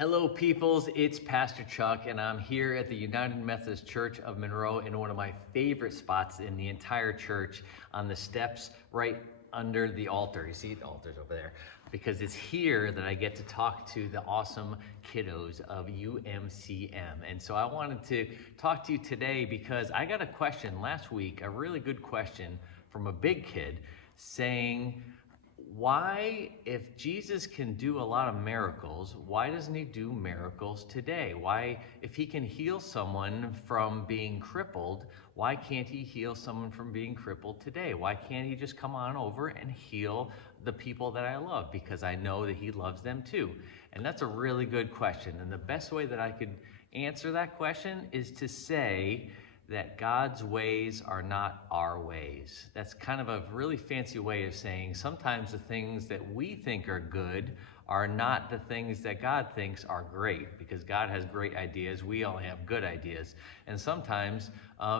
Hello, peoples. It's Pastor Chuck, and I'm here at the United Methodist Church of Monroe in one of my favorite spots in the entire church on the steps right under the altar. You see the altar's over there because it's here that I get to talk to the awesome kiddos of UMCM. And so I wanted to talk to you today because I got a question last week, a really good question from a big kid saying, why, if Jesus can do a lot of miracles, why doesn't he do miracles today? Why, if he can heal someone from being crippled, why can't he heal someone from being crippled today? Why can't he just come on over and heal the people that I love? Because I know that he loves them too. And that's a really good question. And the best way that I could answer that question is to say that God's ways are not our ways. That's kind of a really fancy way of saying sometimes the things that we think are good are not the things that God thinks are great, because God has great ideas. We all have good ideas. And sometimes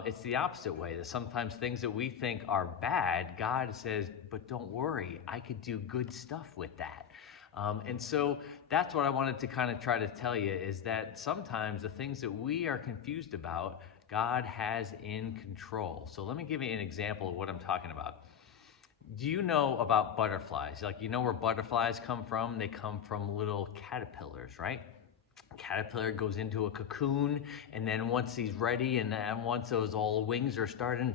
it's the opposite way, that sometimes things that we think are bad, God says, but don't worry, I could do good stuff with that. And so that's what I wanted to kind of try to tell you, is that sometimes the things that we are confused about, God has in control. So let me give you an example of what I'm talking about. Do you know about butterflies? Like, you know where butterflies come from? They come from little caterpillars, right? Caterpillar goes into a cocoon, and then once he's ready, and then once those all wings are starting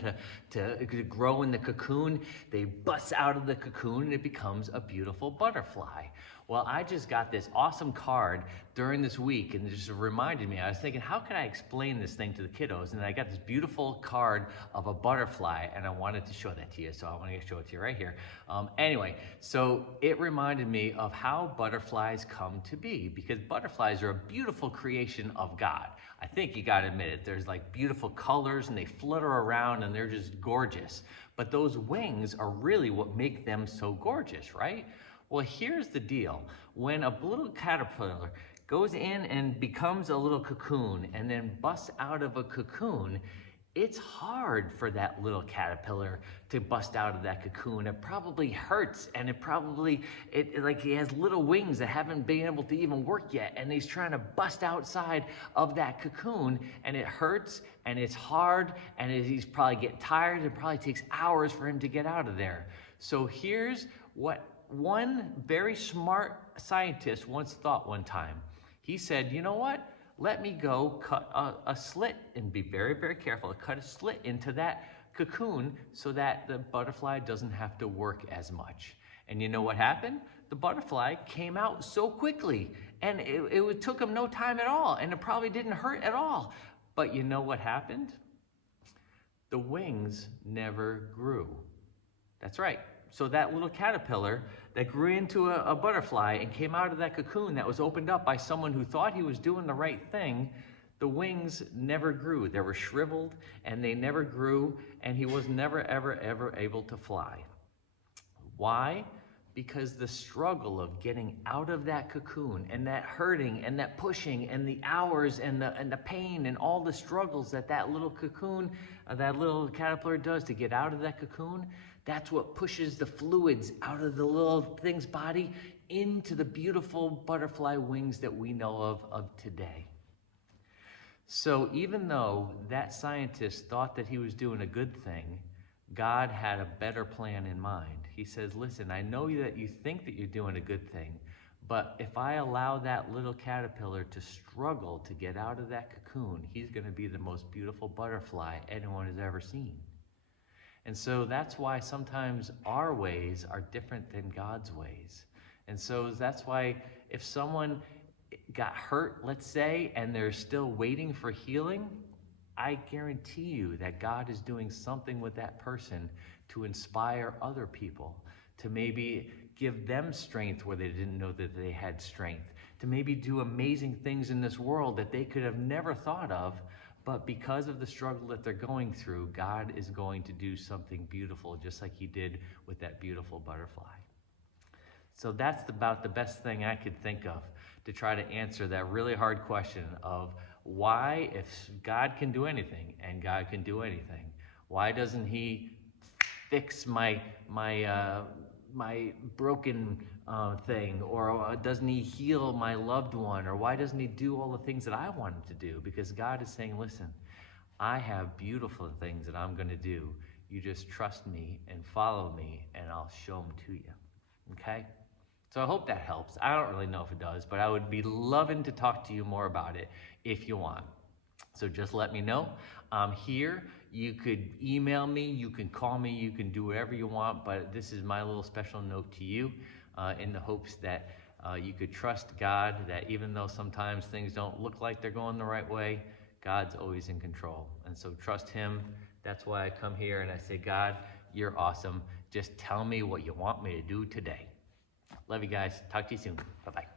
to grow in the cocoon, they bust out of the cocoon and it becomes a beautiful butterfly. Well, I just got this awesome card during this week, and it just reminded me. I was thinking, how can I explain this thing to the kiddos? And I got this beautiful card of a butterfly, and I wanted to show that to you, so I want to show it to you right here. Anyway, so it reminded me of how butterflies come to be, because butterflies are a beautiful creation of God. I think you got to admit it. There's like beautiful colors, and they flutter around, and they're just gorgeous. But those wings are really what make them so gorgeous, right? Well, here's the deal. When a little caterpillar goes in and becomes a little cocoon and then busts out of a cocoon, it's hard for that little caterpillar to bust out of that cocoon. It probably hurts, and like he has little wings that haven't been able to even work yet, and he's trying to bust outside of that cocoon, and it hurts, and it's hard, and he's probably getting tired. It probably takes hours for him to get out of there. So here's what one very smart scientist once thought one time. He said, you know what? Let me go cut a slit, and be very, very careful. Cut a slit into that cocoon so that the butterfly doesn't have to work as much. And you know what happened? The butterfly came out so quickly, and it took him no time at all, and it probably didn't hurt at all. But you know what happened? The wings never grew. That's right. So that little caterpillar that grew into a butterfly and came out of that cocoon that was opened up by someone who thought he was doing the right thing, the wings never grew. They were shriveled, and they never grew, and he was never, ever, ever able to fly. Why? Because the struggle of getting out of that cocoon, and that hurting, and that pushing, and the hours, and the pain, and all the struggles that little cocoon, that little caterpillar does to get out of that cocoon, that's what pushes the fluids out of the little thing's body into the beautiful butterfly wings that we know of today. So even though that scientist thought that he was doing a good thing, God had a better plan in mind. He says, listen, I know that you think that you're doing a good thing, but if I allow that little caterpillar to struggle to get out of that cocoon, he's going to be the most beautiful butterfly anyone has ever seen. And so that's why sometimes our ways are different than God's ways. And so that's why if someone got hurt, let's say, and they're still waiting for healing, I guarantee you that God is doing something with that person to inspire other people, to maybe give them strength where they didn't know that they had strength, to maybe do amazing things in this world that they could have never thought of. But because of the struggle that they're going through, God is going to do something beautiful, just like he did with that beautiful butterfly. So that's about the best thing I could think of to try to answer that really hard question of why, if God can do anything, and God can do anything, why doesn't he fix my broken thing? Or doesn't he heal my loved one? Or why doesn't he do all the things that I want him to do? Because God is saying, listen, I have beautiful things that I'm going to do. You just trust me and follow me, and I'll show them to you. Okay? So I hope that helps. I don't really know if it does, but I would be loving to talk to you more about it if you want. So just let me know. I'm here. You could email me, you can call me, you can do whatever you want, but this is my little special note to you in the hopes that you could trust God, that even though sometimes things don't look like they're going the right way, God's always in control. And so trust him. That's why I come here and I say, God, you're awesome. Just tell me what you want me to do today. Love you guys. Talk to you soon. Bye-bye.